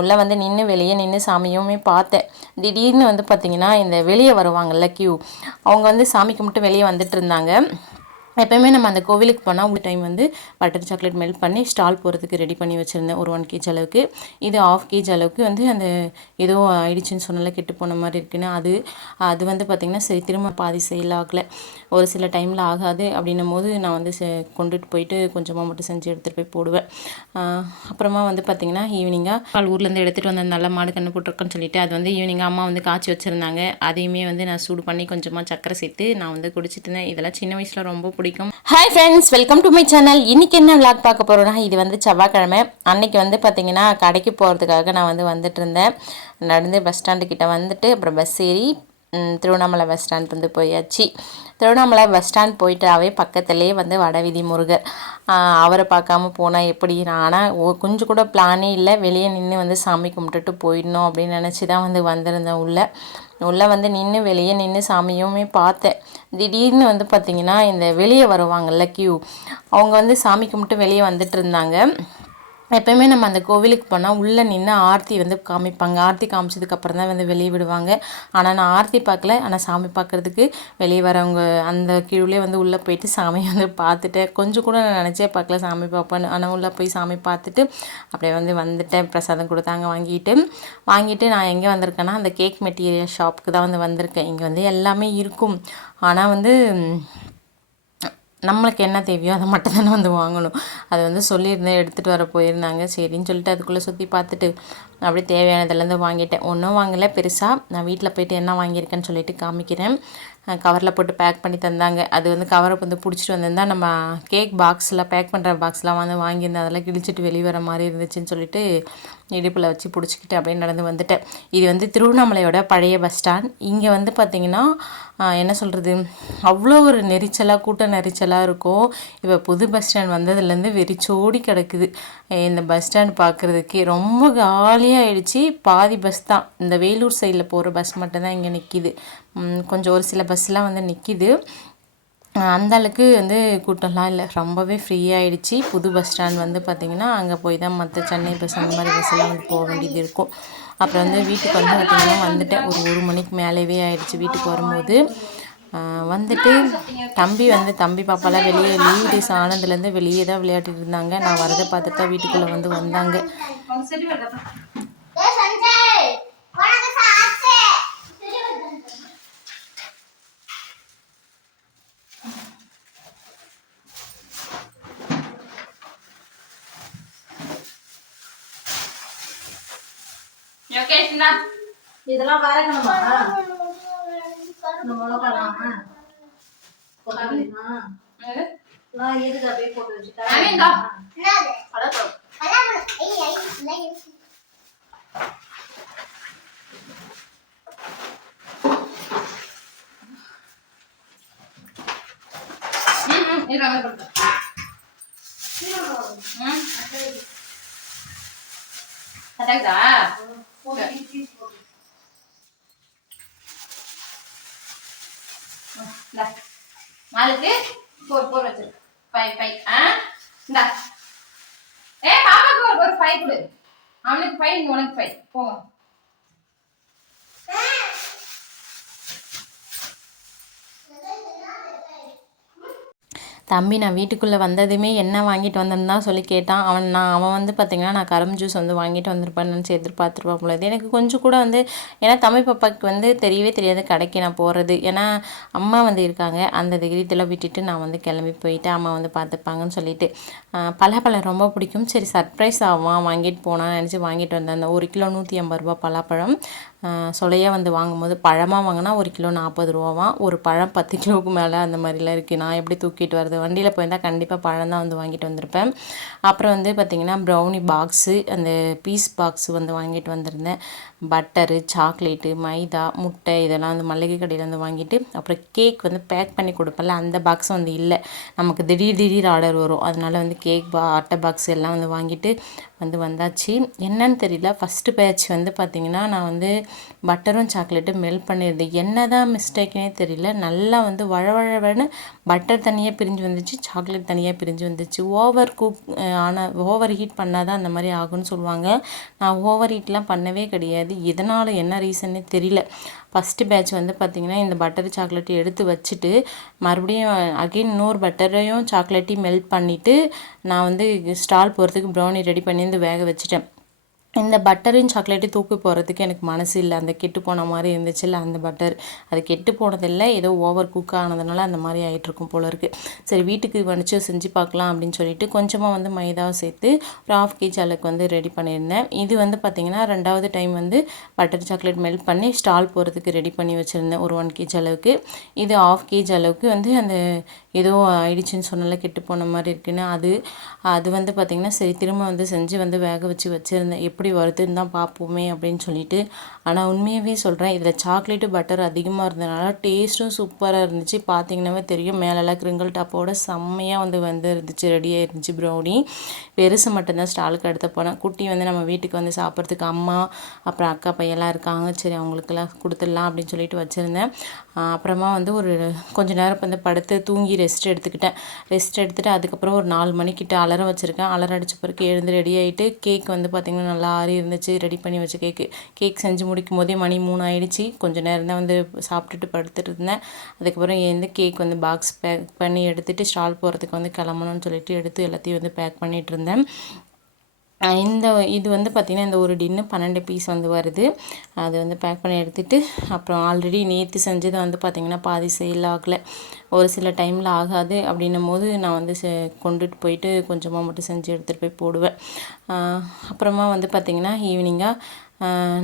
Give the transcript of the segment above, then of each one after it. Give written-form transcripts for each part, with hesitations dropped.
உள்ளே வந்து நின்று வெளியே நின்று சாமியுமே பார்த்தேன். திடீர்னு வந்து பார்த்திங்கன்னா இந்த வெளியே வருவாங்கள்ல கியூ, அவங்க வந்து சாமி கும்பிட்டு வெளியே வந்துட்டு இருந்தாங்க. எப்போயுமே நம்ம அந்த கோவிலுக்கு போனால் ஒரு டைம் வந்து பட்டர் சாக்லேட் மெல்ட் பண்ணி ஸ்டால் போகிறதுக்கு ரெடி பண்ணி வச்சுருந்தேன். ஒரு 1 kg அளவுக்கு. இது 1/2 kg அளவுக்கு வந்து அந்த ஏதோ ஆயிடுச்சுன்னு சொன்னால கெட்டு போன மாதிரி இருக்குன்னு அது வந்து பார்த்திங்கன்னா சரி திரும்ப பாதி சேல் ஆகலை. ஒரு சில டைமில் ஆகாது அப்படின்னும் போது நான் வந்து கொண்டுட்டு போயிட்டு கொஞ்சமாக மட்டும் செஞ்சு எடுத்துகிட்டு போய் போடுவேன். அப்புறமா வந்து பார்த்திங்கன்னா ஈவினிங்காக ஊர்லேருந்து எடுத்துகிட்டு வந்த நல்ல மாடு கன்று போட்டிருக்கேன்னு சொல்லிட்டு அது வந்து ஈவினிங்காக அம்மா வந்து காய்ச்சி வச்சுருந்தாங்க. அதையுமே வந்து நான் சூடு பண்ணி கொஞ்சமாக சக்கரை சேர்த்து நான் வந்து குடிச்சிட்டு இருந்தேன். இதெல்லாம் சின்ன வயசில் ரொம்ப பிடிக்கும். Hi friends, welcome to my channel. இன்றைக்கி என்ன விளாக் பார்க்க போகிறோன்னா, இது வந்து செவ்வாய்க்கிழமை. அன்றைக்கி வந்து பார்த்திங்கன்னா கடைக்கு போகிறதுக்காக நான் வந்து வந்துட்டு இருந்தேன். நடந்து பஸ் ஸ்டாண்டுக்கிட்ட வந்துட்டு அப்புறம் பஸ் ஏறி திருவண்ணாமலை பஸ் ஸ்டாண்ட் வந்து போயாச்சு. திருவண்ணாமலை பஸ் ஸ்டாண்ட் போயிட்டாவே பக்கத்துலேயே வந்து வடவீதி முருகர். அவரை பார்க்காம போனால் எப்படி? ஆனால் கொஞ்சம் கூட பிளானே இல்லை. வெளியே நின்று வந்து சாமி கும்பிட்டுட்டு போயிடணும் அப்படின்னு நினச்சி தான் வந்து வந்திருந்தேன். உள்ளே வந்து நின்று வெளியே நின்று சாமியுமே பார்த்தேன். திடீர்னு வந்து பார்த்திங்கன்னா இந்த வெளியே வருவாங்கள்ல கியூ, அவங்க வந்து சாமி கும்பிட்டு வெளியே வந்துட்டு இருந்தாங்க. எப்போயுமே நம்ம அந்த கோவிலுக்கு போனால் உள்ளே நின்று ஆர்த்தி வந்து காமிப்பாங்க. ஆர்த்தி காமிச்சதுக்கப்புறம் தான் வந்து வெளியே விடுவாங்க. ஆனால் நான் ஆர்த்தி பார்க்கல. ஆனால் சாமி பார்க்குறதுக்கு வெளியே வரவங்க அந்த கியூவிலே வந்து உள்ளே போயிட்டு சாமியை வந்து பார்த்துட்டேன். கொஞ்சம் கூட நான் நினச்சே பார்க்கல சாமி பார்ப்பேன்னு. ஆனால் உள்ளே போய் சாமி பார்த்துட்டு அப்படியே வந்து வந்துட்டேன். பிரசாதம் கொடுத்தாங்க, வாங்கிட்டு நான் எங்கே வந்திருக்கேன்னா அந்த கேக் மெட்டீரியல் ஷாப்புக்கு தான் வந்து வந்திருக்கேன். இங்கே வந்து எல்லாமே இருக்கும். ஆனால் வந்து நம்மளுக்கு என்ன தேவையோ அதை மட்டும் தானே வந்து வாங்கணும். அது வந்து சொல்லியிருந்தேன், எடுத்துகிட்டு வர போயிருந்தாங்க. சரின்னு சொல்லிட்டு அதுக்குள்ளே சுற்றி பார்த்துட்டு அப்படியே தேவையானதுலேருந்து வாங்கிட்டேன். ஒன்றும் வாங்கலை பெருசாக. நான் வீட்டில் போய்ட்டு என்ன வாங்கியிருக்கேன்னு சொல்லிட்டு காமிக்கிறேன். கவரில் போட்டு பேக் பண்ணி தந்தாங்க. அது வந்து கவரை வந்து பிடிச்சிட்டு வந்திருந்தால் நம்ம கேக் பாக்ஸில் பேக் பண்ணுற பாக்ஸ்லாம் வந்து வாங்கியிருந்தேன். அதெல்லாம் கிழிச்சிட்டு வெளியே வர மாதிரி இருந்துச்சுன்னு சொல்லிட்டு இடுப்பில் வச்சு பிடிச்சிக்கிட்டு அப்படியே நடந்து வந்துட்டேன். இது வந்து திருவண்ணாமலையோட பழைய பஸ் ஸ்டாண்ட். இங்கே வந்து பார்த்திங்கன்னா என்ன சொல்கிறது, அவ்வளோ ஒரு நெரிச்சலாக கூட்ட நெரிச்சலாக இருக்கும். இப்போ புது பஸ் ஸ்டாண்ட் வந்ததுலேருந்து வெறிச்சோடி கிடக்குது. இந்த பஸ் ஸ்டாண்ட் பார்க்குறதுக்கே ரொம்ப காலியாக ஆகிடுச்சி. பாதி பஸ் தான், இந்த வேலூர் சைடில் போகிற பஸ் மட்டும்தான் இங்கே நிற்கிது. கொஞ்சம் ஒரு சில பஸ்லாம் வந்து நிற்கிது. அந்தளவுக்கு வந்து கூட்டம்லாம் இல்லை, ரொம்பவே ஃப்ரீயாகிடுச்சு. புது பஸ் ஸ்டாண்ட் வந்து பார்த்திங்கன்னா அங்கே போய் தான் மற்ற சென்னை பஸ் அந்த மாதிரி பஸ்ஸெல்லாம் வந்து போக வேண்டியது இருக்கும். அப்புறம் வந்து வீட்டுக்கு வந்து பார்த்திங்கன்னா வந்துட்டேன். ஒரு 1 மணிக்கு மேலேவே ஆகிடுச்சு வீட்டுக்கு வரும்போது. வந்துட்டு தம்பி பாப்பாலாம் வெளியே லீவ் டேஸ் ஆனதுலேருந்து வெளியே தான் விளையாடிட்டு இருந்தாங்க. நான் வரதை பார்த்துட்டு தான் வீட்டுக்குள்ளே வந்து வந்தாங்க. இதெல்லாம் வரைக்கணுமா? இந்த மிளகாலாம் எதுக்கு அப்படியே போட்டு வச்சுட்டா? நாளுக்கு போர் வச்சிரு. 5 இந்தா. பாப்பாக்கு ஒரு 5 கொடு. அவனுக்கு 5, உனக்கு 5. போங்க. தம்பி நான் வீட்டுக்குள்ளே வந்ததுமே என்ன வாங்கிட்டு வந்தேன்னு தான் சொல்லி கேட்டான். அவன் வந்து பார்த்திங்கன்னா நான் கரும்பு ஜூஸ் வந்து வாங்கிட்டு வந்திருப்பேன்னு நினச்சி எதிர்பார்த்துருப்பா போலது. எனக்கு கொஞ்சம் கூட வந்து ஏன்னா தமிழ் பாப்பாவுக்கு வந்து தெரியவே தெரியாது கடைக்கு நான் போகிறது. ஏன்னா அம்மா வந்து இருக்காங்க, அந்த தைரியத்தில் விட்டுட்டு நான் வந்து கிளம்பி போயிட்டு அம்மா வந்து பார்த்துப்பாங்கன்னு சொல்லிட்டு. பலாப்பழம் ரொம்ப பிடிக்கும். சரி சர்ப்ரைஸ் ஆகும் வாங்கிட்டு போனான்னு நினச்சி வாங்கிட்டு வந்தேன். அந்த 1 கிலோ 150 ரூபா பலாப்பழம். சொலையாக வந்து வாங்கும்போது பழமாக வாங்கினா 1 கிலோ 40 ரூபாவாம். ஒரு பழம் 10 கிலோவுக்கு மேலே அந்த மாதிரிலாம் இருக்குது. நான் எப்படி தூக்கிட்டு வரது? வண்டியில் போயிருந்தால் கண்டிப்பாக பழம் தான் வந்து வாங்கிட்டு வந்திருப்பேன். அப்புறம் வந்து பார்த்திங்கன்னா ப்ரௌனி பாக்ஸு, அந்த பீஸ் பாக்ஸு வந்து வாங்கிட்டு வந்திருந்தேன். பட்டரு, சாக்லேட்டு, மைதா, முட்டை இதெல்லாம் வந்து மளிகை கடையில் வந்து வாங்கிட்டு, அப்புறம் கேக் வந்து பேக் பண்ணி கொடுப்பேன்ல அந்த பாக்ஸும் வந்து இல்லை. நமக்கு திடீர் ஆர்டர் வரும். அதனால வந்து கேக் அட்டை பாக்ஸ் எல்லாம் வந்து வாங்கிட்டு வந்தாச்சு. என்னன்னு தெரியல, ஃபஸ்ட்டு பேட்ச் வந்து பார்த்திங்கன்னா நான் வந்து பட்டரும் சாக்லேட்டும் மெல்ட் பண்ணியிருந்தேன். என்ன தான் மிஸ்டேக்னே தெரியல, நல்லா வந்து வழவழன்னு பட்டர் தனியாக பிரிஞ்சு வந்துச்சு, சாக்லேட் தனியாக பிரிஞ்சு வந்துச்சு. ஓவர் குக் ஆனால் ஓவர் ஹீட் பண்ணால் தான் அந்த மாதிரி ஆகும்னு சொல்லுவாங்க. நான் ஓவர் ஹீட்லாம் பண்ணவே கிடையாது. இதனால் என்ன ரீசன்னே தெரியல. ஃபஸ்ட்டு பேட்ச் வந்து பார்த்திங்கன்னா இந்த பட்டர் சாக்லேட்டை எடுத்து வச்சுட்டு மறுபடியும் அகெயின் இன்னொரு பட்டரையும் சாக்லேட்டையும் மெல்ட் பண்ணிவிட்டு நான் வந்து ஸ்டால் போகிறதுக்கு ப்ரௌனி ரெடி பண்ணி வந்து வேக வச்சுட்டேன். இந்த பட்டரையும் சாக்லேட்டையும் தூக்கி போகிறதுக்கு எனக்கு மனசு இல்லை. அந்த கெட்டு போன மாதிரி இருந்துச்சுல்ல அந்த பட்டர், அது கெட்டு போனதில்லை, ஏதோ ஓவர் குக் ஆனதுனால அந்த மாதிரி ஆகிட்ருக்கும் போல இருக்குது. சரி வீட்டுக்கு வந்துச்சு செஞ்சு பார்க்கலாம் அப்படின்னு சொல்லிட்டு கொஞ்சமாக வந்து மைதாவை சேர்த்து ஒரு 1/2 kg அளவுக்கு வந்து ரெடி பண்ணியிருந்தேன். இது வந்து பார்த்திங்கன்னா 2வது டைம் வந்து பட்டர் சாக்லேட் மெல்ட் பண்ணி ஸ்டால் போகிறதுக்கு ரெடி பண்ணி வச்சுருந்தேன் ஒரு 1 kg அளவுக்கு. இது 1/2 kg அளவுக்கு வந்து அந்த ஏதோ ஆயிடுச்சுன்னு சொன்னால கெட்டு போன மாதிரி இருக்குன்னு அது வந்து பார்த்திங்கன்னா சரி திரும்ப வந்து செஞ்சு வந்து வேக வச்சுருந்தேன். எப்படி வருதுன்னு தான் பார்ப்போமே அப்படின்னு சொல்லிட்டு. ஆனால் உண்மையாகவே சொல்கிறேன், இதில் சாக்லேட்டு பட்டர் அதிகமாக இருந்ததுனால டேஸ்ட்டும் சூப்பராக இருந்துச்சு. பார்த்திங்கன்னாவே தெரியும், மேலெல்லாம் கிரிங்கிள் டாப்போட செம்மையாக வந்து இருந்துச்சு, ரெடியாக இருந்துச்சு ப்ரௌனி. பெருசு மட்டும்தான் ஸ்டாலுக்கு எடுத்து போனேன். குட்டி வந்து நம்ம வீட்டுக்கு வந்து சாப்பிட்றதுக்கு அம்மா அப்புறம் அக்கா பையெல்லாம் இருக்காங்க, சரி அவங்களுக்கெல்லாம் கொடுத்துடலாம் அப்படின்னு சொல்லிட்டு வச்சுருந்தேன். அப்புறமா வந்து ஒரு கொஞ்சம் நேரம் வந்து படுத்து தூங்கி ரெஸ்ட் எடுத்துகிட்டு அதுக்கப்புறம் ஒரு 4 மணிக்கிட்ட அலாரம் வச்சுருக்கேன். அலாரம் அடித்த பிறகு எழுந்து ரெடி ஆகிட்டு கேக் வந்து பார்த்திங்கன்னா நல்லா ஆறி இருந்துச்சு, ரெடி பண்ணி வச்ச கேக் செஞ்சு முடிக்கும் போதே மணி 3 ஆகிடுச்சு. கொஞ்சம் நேரம் தான் வந்து சாப்பிட்டுட்டு படுத்துட்டு இருந்தேன். அதுக்கப்புறம் எழுந்து கேக் வந்து பாக்ஸ் பேக் பண்ணி எடுத்துகிட்டு ஸ்டால் போகிறதுக்கு வந்து கிளம்பணும்னு சொல்லிட்டு எடுத்து எல்லாத்தையும் வந்து பேக் பண்ணிகிட்டு இருந்தேன். இது வந்து பார்த்திங்கன்னா இந்த ஒரு டின்னு 12 பீஸ் வந்து வருது. அது வந்து பேக் பண்ணி எடுத்துகிட்டு அப்புறம் ஆல்ரெடி நேற்று செஞ்சது வந்து பார்த்திங்கன்னா பாதி சேல் ஆகலை. ஒரு சில டைமில் ஆகாது அப்படின்னும் போது நான் வந்து கொண்டுட்டு போயிட்டு கொஞ்சமாக மட்டும் செஞ்சு எடுத்துகிட்டு போய் போடுவேன். அப்புறமா வந்து பார்த்திங்கன்னா ஈவினிங்காக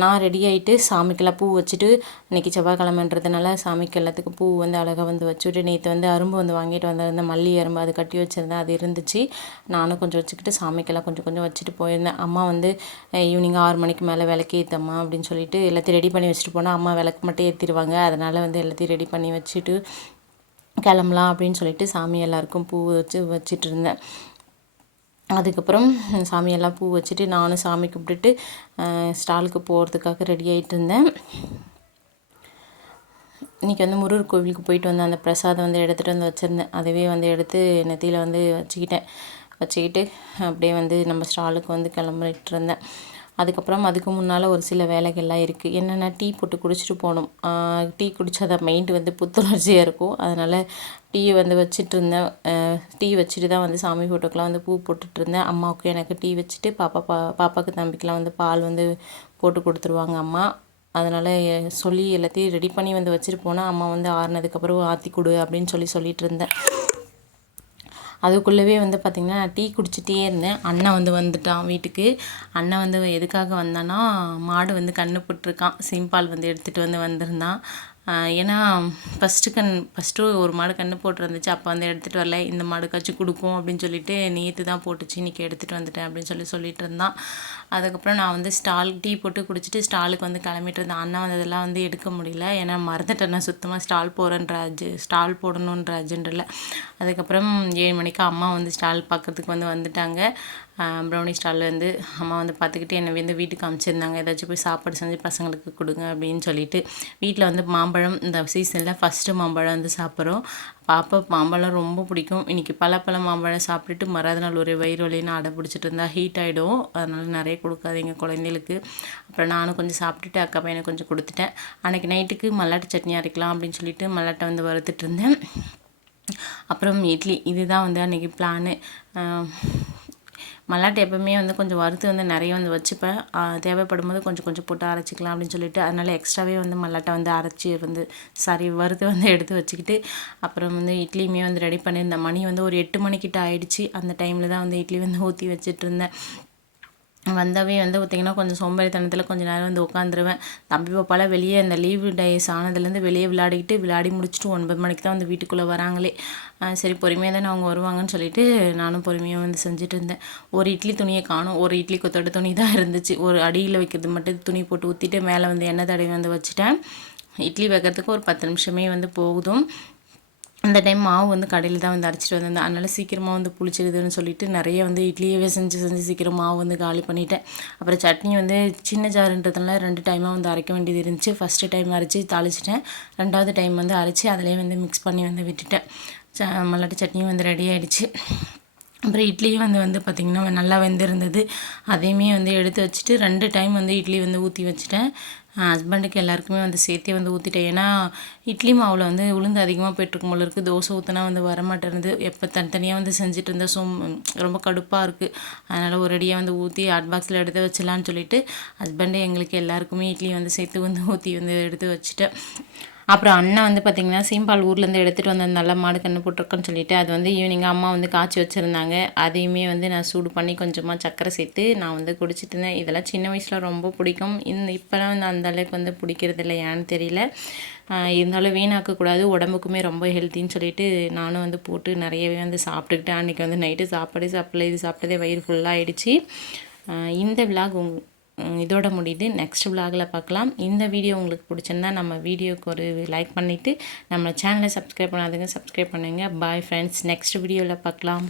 நான் ரெடி ஆகிட்டு சாமிக்கெல்லாம் பூ வச்சுட்டு, இன்றைக்கி செவ்வாய்க்கிழமைன்றதுனால சாமிக்கு எல்லாத்துக்கும் பூ வந்து அழகாக வந்து வச்சுட்டு, நேற்று வந்து அரும்பு வந்து வாங்கிட்டு வந்திருந்தேன், மல்லி அரும்பு அது கட்டி வச்சுருந்தேன், அது இருந்துச்சு. நானும் கொஞ்சம் வச்சுக்கிட்டு சாமிக்கெல்லாம் கொஞ்சம் வச்சுட்டு போயிருந்தேன். அம்மா வந்து ஈவினிங் 6 மணிக்கு மேலே விளக்கு ஏற்றம்மா அப்படின்னு சொல்லிட்டு எல்லாத்தையும் ரெடி பண்ணி வச்சுட்டு போனால் அம்மா விளக்கு மட்டும் ஏற்றிடுவாங்க. அதனால் வந்து எல்லாத்தையும் ரெடி பண்ணி வச்சுட்டு கிளம்பலாம் அப்படின்னு சொல்லிட்டு சாமி எல்லாருக்கும் பூ வச்சுட்டு இருந்தேன். அதுக்கப்புறம் சாமியெல்லாம் பூ வச்சுட்டு நானும் சாமி கும்பிட்டுட்டு ஸ்டாலுக்கு போகிறதுக்காக ரெடி ஆகிட்டு இருந்தேன். இன்றைக்கி வந்து முருகர் கோவிலுக்கு போயிட்டு வந்து அந்த பிரசாதம் வந்து எடுத்துகிட்டு வந்து வச்சுருந்தேன். அதுவே வந்து எடுத்து நெத்தியில் வந்து வச்சுக்கிட்டு அப்படியே வந்து நம்ம ஸ்டாலுக்கு வந்து கிளம்பிட்டு இருந்தேன். அதுக்கு முன்னால் ஒரு சில வேலைகள்லாம் இருக்குது. என்னென்னா டீ போட்டு குடிச்சிட்டு போகணும். டீ குடித்தா தான் மைண்டு வந்து புத்துணர்ச்சியாக இருக்கும். அதனால் டீயை வந்து வச்சுட்டு இருந்தேன். டீ வச்சுட்டு தான் வந்து சாமி ஃபோட்டோக்கெலாம் வந்து பூ போட்டுட்ருந்தேன். அம்மாவுக்கு எனக்கு டீ வச்சுட்டு பாப்பாவுக்கு தம்பிக்கெலாம் வந்து பால் வந்து போட்டு கொடுத்துருவாங்க அம்மா. அதனால் சொல்லி எல்லாத்தையும் ரெடி பண்ணி வந்து வச்சுட்டு போனால் அம்மா வந்து ஆறுனதுக்கப்புறம் ஆற்றி கொடு அப்படின்னு சொல்லிட்டு இருந்தேன். அதுக்குள்ளவே வந்து பார்த்திங்கன்னா நான் டீ குடிச்சிட்டே இருந்தேன். அண்ணன் வந்து வந்துட்டான் வீட்டுக்கு. அண்ணன் வந்து எதுக்காக வந்தான்னா, மாடு வந்து கன்று போட்டிருக்கான், சீம்பால் வந்து எடுத்துகிட்டு வந்து வந்திருந்தான். ஏன்னா ஃபஸ்ட்டு ஒரு மாடு கன்று போட்டுருந்துச்சு, அப்போ வந்து எடுத்துகிட்டு வரல, இந்த மாடுக்காச்சும் கொடுக்கும் அப்படின்னு சொல்லிட்டு நேற்று தான் போட்டுச்சு, இன்றைக்கி எடுத்துகிட்டு வந்துட்டேன் அப்படின்னு சொல்லிட்டு இருந்தான். அதுக்கப்புறம் நான் வந்து டீ போட்டு குடிச்சிட்டு ஸ்டாலுக்கு வந்து கிளம்பிட்டு இருந்தேன். அண்ணா வந்ததெல்லாம் வந்து எடுக்க முடியல, ஏன்னா மறந்துட்டேன் நான் சுத்தமாக ஸ்டால் போடணுன்ற அர்ஜென்டில். அதுக்கப்புறம் 7 மணிக்கு அம்மா வந்து ஸ்டால் பார்க்கறதுக்கு வந்து வந்துட்டாங்க. ப்ரௌனி ஸ்டாலில் வந்து அம்மா வந்து பார்த்துக்கிட்டு என்னை வந்து வீட்டுக்கு அனுப்பிச்சிருந்தாங்க, ஏதாச்சும் போய் சாப்பாடு செஞ்சு பசங்களுக்கு கொடுங்க அப்படின்னு சொல்லிட்டு. வீட்டில் வந்து மாம்பழம் இந்த சீசனில் ஃபஸ்ட்டு மாம்பழம் வந்து சாப்பிட்றோம். பாப்பா மாம்பழம் ரொம்ப பிடிக்கும். இன்றைக்கி பழப்பழம் மாம்பழம் சாப்பிட்டுட்டு மறாத நாள் ஒரு வயிறு வலின்னு அடை பிடிச்சிட்டு இருந்தால் ஹீட் ஆகிடும், அதனால் நிறைய கொடுக்காதீங்க குழந்தைகளுக்கு. அப்புறம் நானும் கொஞ்சம் சாப்பிட்டுட்டு அக்கா பையனை கொஞ்சம் கொடுத்துட்டேன். அன்றைக்கி நைட்டுக்கு மல்லாட்டை சட்னி அரைக்கலாம் அப்படின்னு சொல்லிட்டு மல்லாட்டை வந்து வறுத்துட்டு இருந்தேன். அப்புறம் இட்லி, இதுதான் வந்து அன்றைக்கி பிளானு. மல்லாட்டை எப்போவுமே வந்து கொஞ்சம் வறுத்து வந்து நிறைய வந்து வச்சுப்பேன். தேவைப்படும் போது கொஞ்சம் போட்டு அரைச்சிக்கலாம் அப்படின்னு சொல்லிட்டு, அதனால் எக்ஸ்ட்ராவே வந்து மல்லாட்டை வந்து வறுத்து வந்து எடுத்து வச்சுக்கிட்டு அப்புறம் வந்து இட்லியுமே வந்து ரெடி பண்ணியிருந்தேன். மணி வந்து ஒரு 8 மணிக்கிட்ட ஆகிடுச்சு. அந்த டைமில் தான் வந்து இட்லி வந்து ஊற்றி வச்சுட்டு இருந்தேன். வந்தாவே வந்து பார்த்திங்கன்னா கொஞ்சம் சோம்பேறித்தனத்தில் கொஞ்சம் நேரம் வந்து உட்காந்துருவேன். தம்பி பாப்பாலாம் வெளியே இந்த லீவு டேஸ் ஆனதுலேருந்து வெளியே விளையாடி முடிச்சுட்டு 9 மணிக்கு தான் வந்து வீட்டுக்குள்ளே வராங்களே. சரி பொறுமையாக தானே அவங்க வருவாங்கன்னு சொல்லிட்டு நானும் பொறுமையாக வந்து செஞ்சுட்டு இருந்தேன். ஒரு இட்லி துணியை காணும், ஒரு இட்லி கொத்தோட துணி தான் இருந்துச்சு. ஒரு அடியில் வைக்கிறது மட்டும் துணி போட்டு ஊற்றிட்டு மேலே வந்து எண்ணெய் தடவி வந்து வச்சுட்டேன். இட்லி வைக்கிறதுக்கு ஒரு 10 நிமிஷமே வந்து போகுதும். அந்த டைம் மாவு வந்து கடையில் தான் வந்து அரைச்சிட்டு வந்திருந்தேன். அதனால் சீக்கிரமாக வந்து புளிச்சிடுதுன்னு சொல்லிட்டு நிறைய வந்து இட்லியவே செஞ்சு சீக்கிரம் மாவு வந்து காலி பண்ணிட்டேன். அப்புறம் சட்னி வந்து சின்ன ஜாருன்றதுனால 2 டைமாக வந்து அரைக்க வேண்டியது இருந்துச்சு. ஃபஸ்ட்டு டைம் அரைச்சி தாளிச்சிட்டேன், 2வது டைம் வந்து அரைச்சி அதிலே வந்து மிக்ஸ் பண்ணி வந்து விட்டுட்டேன். மல்லாட்டை சட்னியும் வந்து ரெடி ஆகிடுச்சு. அப்புறம் இட்லியும் வந்து பார்த்திங்கன்னா நல்லா வெந்திருந்தது. அதையுமே வந்து எடுத்து வச்சுட்டு 2 டைம் வந்து இட்லி வந்து ஊற்றி வச்சுட்டேன். ஹஸ்பண்டுக்கு எல்லாருக்குமே வந்து சேர்த்தே வந்து ஊற்றிட்டேன். ஏன்னா இட்லி மாவில் வந்து உளுந்து அதிகமாக போய்ட்டுருக்கும் போல இருக்குது. தோசை ஊற்றினா வந்து வரமாட்டேருந்து. எப்போ தனித்தனியாக வந்து செஞ்சுட்டு இருந்தால் ரொம்ப கடுப்பாக இருக்குது. அதனால் ஒரேடியாக வந்து ஊற்றி ஹாட் பாக்ஸில் எடுத்து வச்சிடலான்னு சொல்லிட்டு ஹஸ்பண்டு எங்களுக்கு எல்லாருக்குமே இட்லி வந்து சேர்த்து வந்து ஊற்றி வந்து எடுத்து வச்சுட்டேன். அப்புறம் அண்ணன் வந்து பார்த்திங்கன்னா சீம்பால் ஊர்லேருந்து எடுத்துகிட்டு வந்து நல்ல மாடு கன்று போட்டிருக்குன்னு சொல்லிட்டு அது வந்து ஈவினிங் அம்மா வந்து காய்ச்சி வச்சுருந்தாங்க. அதையுமே வந்து நான் சூடு பண்ணி கொஞ்சமாக சர்க்கரை சேர்த்து நான் வந்து குடிச்சிட்டு இருந்தேன். இதெல்லாம் சின்ன வயசில் ரொம்ப பிடிக்கும். இப்போலாம் வந்து அந்தளவுக்கு வந்து பிடிக்கிறதில்ல, ஏன்னு தெரியல. இருந்தாலும் வீணாக்கக்கூடாது, உடம்புக்குமே ரொம்ப ஹெல்த்தின்னு சொல்லிட்டு நானும் வந்து போட்டு நிறையவே வந்து சாப்பிட்டுக்கிட்டேன். அன்றைக்கி வந்து நைட்டு சாப்பாடே சாப்பிடல, இது சாப்பிட்டதே வயிறு ஃபுல்லாக ஆகிடுச்சு. இந்த விலாக் இதோட முடியுது. நெக்ஸ்ட் விலாகில் பார்க்கலாம். இந்த வீடியோ உங்களுக்கு பிடிச்சிருந்தா நம்ம வீடியோக்கு ஒரு லைக் பண்ணிவிட்டு நம்ம சேனலை சப்ஸ்கிரைப் பண்ணாதுங்க, சப்ஸ்கிரைப் பண்ணுங்கள். பாய் ஃப்ரெண்ட்ஸ், நெக்ஸ்ட் வீடியோவில் பார்க்கலாம்.